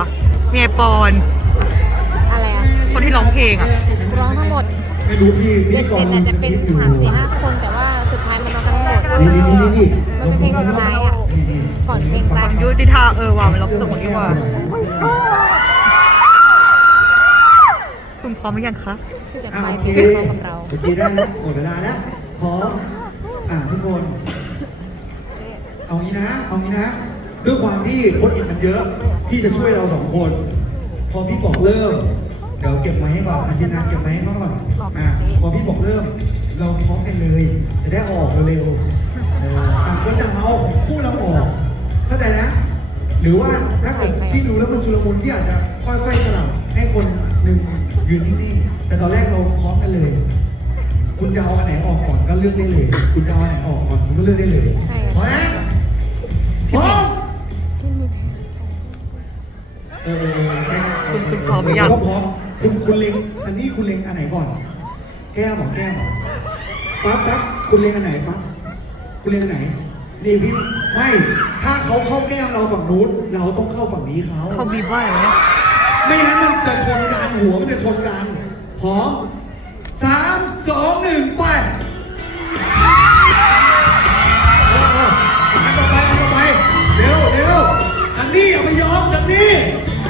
วะมีไอปอน อะไรอะคนที่ร้องเพลงอะ ร้องทั้งหมด ไม่รู้พี่พิเด็ธีดกรเด็ดอาจจะเป็นสามสี่ห้าคนแต่ว่าสุดท้ายมันร้องกันทั้งหมด นี่นี่นี่นี่มันเป็นเพลงสุดท้ายอะนี่นี่ก่อนเพลงแรกยุติธาเออว่ะมันร้องสนุกดีว่ะคุณพร้อมหรือยังคะที่จะอะไปโอเพเคลงร้องกับเราโอเคได้แล้วหมดเวลาแล้วพร้อมอ่าทุกคน เอางี้นะ เอางี้นะ ด้วยความที่คนอินมันเยอะ พี่จะช่วยเราสองคน พอพี่บอกเริ่ม เดี๋ยวเก็บไม้ให้ก่อนอาทิตย์หน้าเก็บไม้ให้น้องก่อนอ่าพอพี่บอกเริ่ม เราพร้อมกันเลย จะได้ออกเร็วๆเออต่างคนต่างเอาของคู่เราออกเข้าใจนะ หรือว่าถ้าเกิดพี่ดูแล้วมันชุลมุนพี่อาจจะค่อยๆสลับให้คนหนึ่งยืนนิ่งๆแต่ตอนแรกเราพร้อมกันเลย คุณจะเอาอันไหนออกก่อนก็เลือกได้เลย คุณจะเอาอันไหนออกก่อนคุณก็เลือกได้เลยใช่พร้อมนะ เออเออเออได้นะคุณคุณพร้อมหรือยัง ก็พร้อมคุณคุณเล็งซันนี่คุณเล็งอันไหนก่อน แก้วบอกแก้วปั๊บปั๊บคุณเล็งอันไหนปั๊บคุณเล็งอันไหน นี่พี่ไม่ถ้าเขาเข้าแก้มเราฝั่งนู้นเราต้องเข้าฝั่งนี้เขาเขาบีบว่าอะไรวะเนี่ยไม่งั้นมันจะชนกันหัวมันจะชนกันพร้อมสามสองหนึ่งไป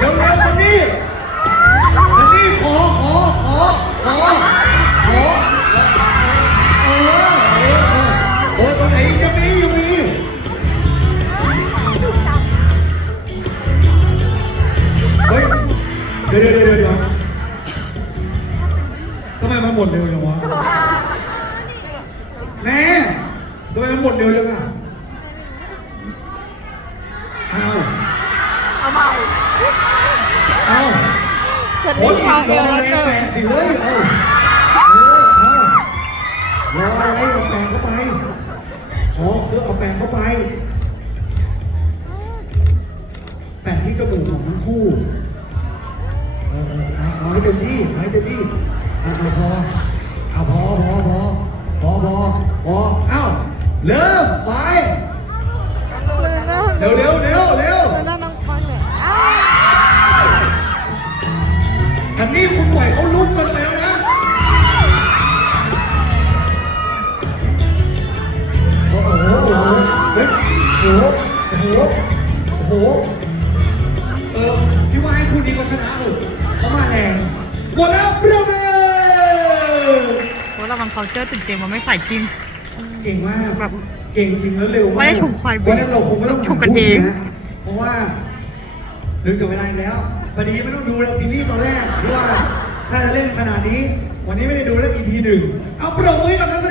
ร็วเร็วอันนี้อันนี้ขอขอขอขอขอเออเออเออโอ้ยตรงไหนยังมีอยังมีเฮ้ยเดี๋ยวเดี๋ยวเดี๋ยวเดี๋ยวทำไมมันหมดเร็วจังวะแม่ทำไมมันหมดเร็วจังอะเอาเอาเมา เอาฉันโอ้ไม่ยพอเดียวรอแล้วอรเกิแปะนสิเฮ้ยเอาเออเอารออะไรเอาแปะเข้าไป ขอคือเอาแปะเข้าไป แปะที่จมูกของทั้งคู่ เออเออเอาเอาให้เต็มที่เอาให้เต็มที่เอาเอาพอเอาพอพอพอพอพอพอเอ้าเริ่มไปเลย หมดแล้วเปรี้ยวเลยเพราะเราบังเขาเจอตื่นเจมมันไม่ใส่จริงเก่งมากแบบ เก่งจริงแล้วเร็วมากไม่ได้ถูกควายเบรกวันนั้นเราคงไม่ต้องถูกกันเองพูดนะเพราะว่าเรื่องจบเวลาอีกแล้วพอดีไม่ต้องดูแล้วซีรีส์ตอนแรกที่ว่าถ้าจะเล่นขนาดนี้ วันนี้ไม่ได้ดูแล้ว EP หนึ่งเอาปรบมือให้กับนัก